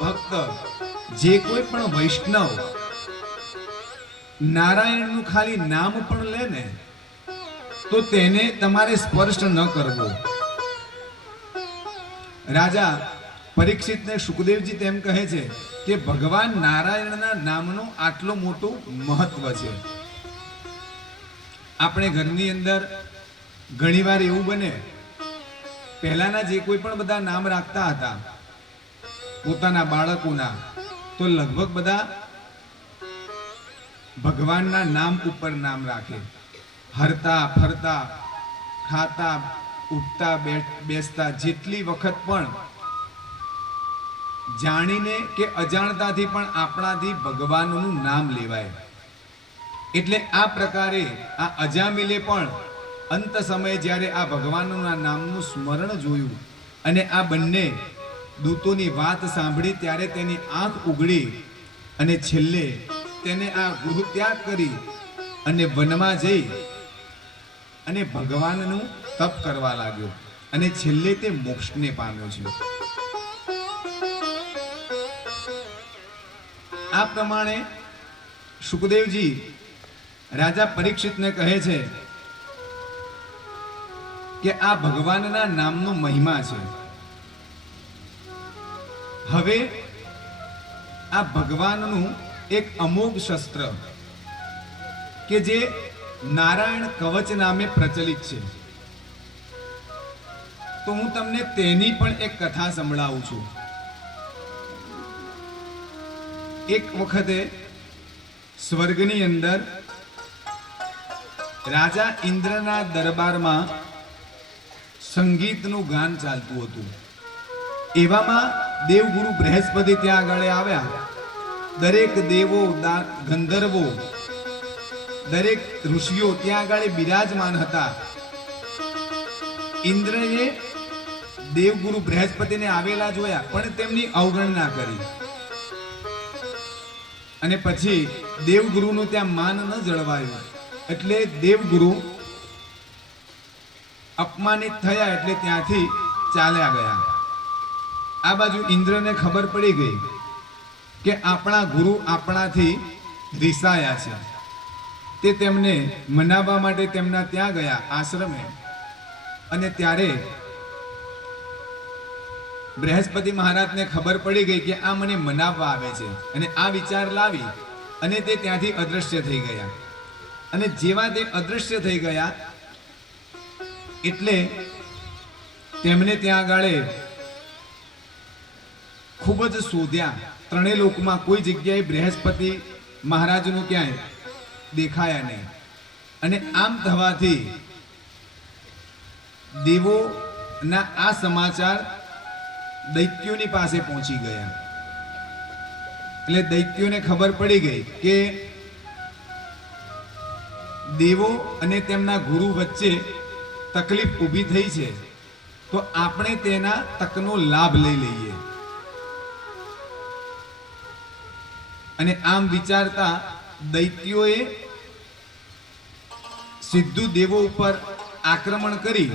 ભક્ત જે કોઈ પણ વૈષ્ણવ નારાયણનું ખાલી નામ પણ લે ને તો તેને તમારે સ્પર્શ ન કરવો. રાજા પરીક્ષિતને સુખદેવજી તેમ કહે છે કે ભગવાન નારાયણના નામનું આટલું મોટું મહત્વ છે. આપણે ઘરની અંદર ઘણીવાર એવું બને, પહેલાના જે કોઈ પણ બધા નામ રાખતા હતા પોતાના બાળકોના, તો લગભગ બધા ભગવાનના નામ ઉપર નામ રાખે. હરતા ફરતા, ખાતા ઉઠતા બેસતા જેટલી વખત પણ જાણીને કે અજાણતાથી પણ આપણાથી ભગવાનનું નામ લેવાય. એટલે આ પ્રકારે આ અજામિલે પણ અંત સમયે જ્યારે આ ભગવાનના નામનું સ્મરણ જોયું અને આ બંને દૂતોની વાત સાંભળી ત્યારે તેની આંખ ઉઘડી અને છેલ્લે તેને આ ગૃહ ત્યાગ કરી અને વનમાં જઈ અને ભગવાનનું તપ કરવા લાગ્યો અને છેલ્લે તે મોક્ષને પામ્યો છે. આ પ્રમાણે સુખદેવજી રાજા પરીક્ષિતને કહે છે કે આ ભગવાનના નામનો મહિમા છે. હવે આ ભગવાનનું એક અમોઘ શસ્ત્ર કે જે નારાયણ કવચ નામે પ્રચલિત છે, તો હું તમને તેની પણ એક કથા સંભળાવું છું. એક વખતે સ્વર્ગની અંદર રાજા ઇન્દ્રના દરબારમાં સંગીતનું ગાન ચાલતું હતું. એવામાં દેવગુરુ બૃહસ્પતિ ત્યાં આગળ આવ્યા. દરેક દેવો, ગંધર્વો, દરેક ઋષિઓ ત્યાં આગળ બિરાજમાન હતા. ઇન્દ્રએ દેવગુરુ બૃહસ્પતિને આવેલા જોયા પણ તેમની અવગણના કરી અને પછી દેવગુરુનું ત્યાં માન ન જળવાયું એટલે દેવગુરુ અપમાનિત થયા એટલે ત્યાંથી ચાલ્યા ગયા. આ બાજુ ઇન્દ્રને ખબર પડી ગઈ કે આપણા ગુરુ આપણાથી રિસાયા છે. તે તેમને મનાવવા માટે તેમના ત્યાં ગયા આશ્રમે અને ત્યારે બૃહસ્પતિ મહારાજને ખબર પડી ગઈ કે આ મને મનાવવા આવે છે અને આ વિચાર લાવી અને તે ત્યાંથી અદૃશ્ય થઈ ગયા. અને જેવા તે અદૃશ્ય થઈ ગયા એટલે તેમને ત્યાં આગળ ખૂબ જ શોધ્યા. ત્રણેય લોકમાં કોઈ જગ્યાએ બૃહસ્પતિ મહારાજનું ક્યાંય દેખાયા નહીં. અને આમ થવાથી દેવોના આ સમાચાર દૈત્યોની પાસે પહોંચી ગયા. એટલે દૈત્યોને ખબર પડી ગઈ કે દેવો અને તેમના ગુરુ વચ્ચે તકલીફ ઊભી થઈ છે, તો આપણે તેના તકનો લાભ લઈ લઈએ. અને આમ વિચારતા દૈત્યોએ સીધું દેવો ઉપર આક્રમણ કરી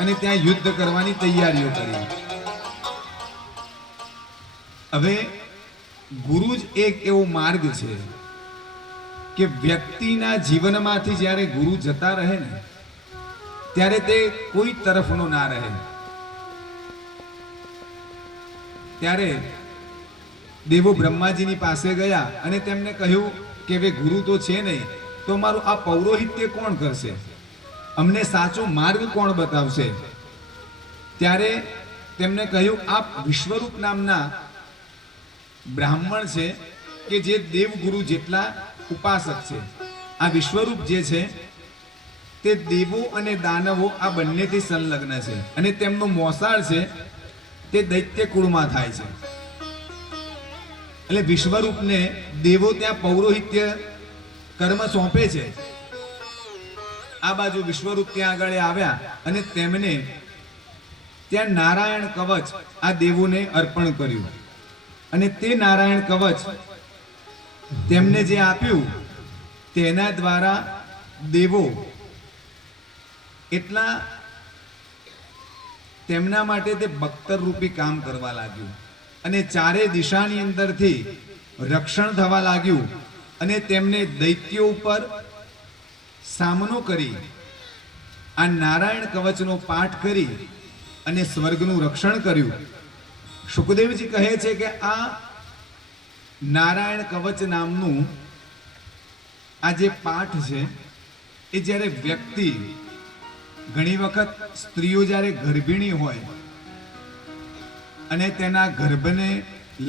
અને ત્યાં યુદ્ધ કરવાની તૈયારીઓ કરી. હવે ગુરુ જ એક એવો માર્ગ છે કે વ્યક્તિના જીવનમાંથી જ્યારે ગુરુ જતા રહે ને ત્યારે તે કોઈ તરફનો ના રહે. ત્યારે દેવો બ્રહ્માજીની પાસે ગયા અને તેમને કહ્યું કે હવે ગુરુ તો છે નહીં, તો મારું આ પૌરોહિત્ય કોણ કરશે? અમને સાચો માર્ગ કોણ બતાવશે? ત્યારે તેમને કહ્યું આપ વિશ્વરૂપ નામના બ્રાહ્મણ છે કે જે દેવગુરુ જેટલા ઉપાસક છે. આ વિશ્વરૂપ જે છે તે દેવો અને દાનવો આ બંનેથી સંલગ્ન છે અને તેમનું મોસાળ છે તે દૈત્ય કુળમાં થાય છે. એટલે વિશ્વરૂપને દેવો ત્યાં પૌરોહિત્ય કર્મ સોંપે છે. આ બાજુ વિશ્વરૂપ ત્યાં આગળ આવ્યા અને તેમને ત્યાં નારાયણ કવચ આ દેવોને અર્પણ કર્યું. અને તે નારાયણ કવચ તેમને જે આપ્યું તેના દ્વારા દેવો એટલા તેમના માટે તે બખ્તર રૂપી કામ કરવા લાગ્યું. અને ચારે દિશાની અંદરથી રક્ષણ થવા લાગ્યું અને તેમને દૈત્યો ઉપર સામનો કરી આ નારાયણ કવચનો પાઠ કરી અને સ્વર્ગનું રક્ષણ કર્યું. સુખદેવજી કહે છે કે આ નારાયણ કવચ નામનું આ જે પાઠ છે એ જ્યારે વ્યક્તિ, ઘણી વખત સ્ત્રીઓ જ્યારે ગર્ભિણી હોય અને તેના ગર્ભને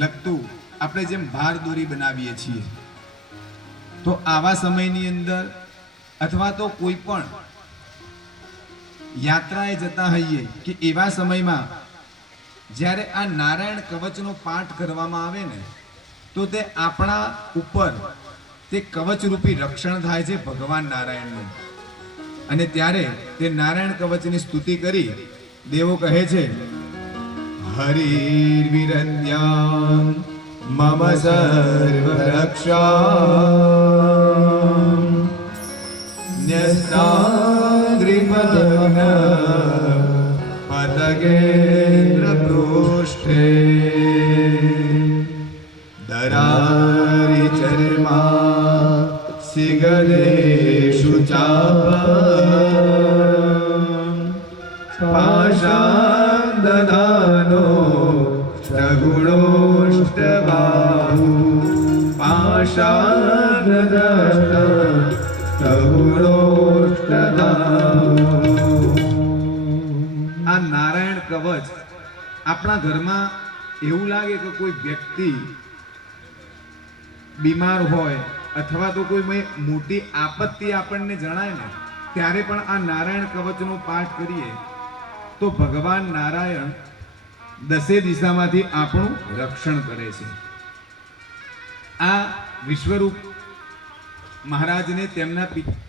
લગતું આપણે જેમ ભારદોરી બનાવીએ છીએ, તો આવા સમયની અંદર અથવા તો કોઈ પણ યાત્રાએ જતા હોઈએ કે એવા સમયમાં જ્યારે આ નારાયણ કવચનો પાઠ કરવામાં આવે ને, તો તે આપણા ઉપર તે કવચરૂપી રક્ષણ થાય છે ભગવાન નારાયણનું. અને ત્યારે તે નારાયણ કવચની સ્તુતિ કરી દેવો કહે છે, હરિર્વિરદ્યામ મમ સર્વ રક્ષા ન્યસ્તાદ્રિપદન પતગેન્દ્ર પૃષ્ઠે દરારી ચર્મા સિગરેષુ ચાપ પાશાદદાનો સગુણોષ્ટબાહુ આ નારાયણ કવચ આપણા ઘરમાં એવું લાગે કે કોઈ વ્યક્તિ બીમાર હોય અથવા તો કોઈ મોટી આપત્તિ આપણને જણાય ને, ત્યારે પણ આ નારાયણ કવચનો પાઠ કરીએ તો ભગવાન નારાયણ દસે દિશામાંથી આપણું રક્ષણ કરે છે. આ વિશ્વરૂપ મહારાજને તેમના પિતા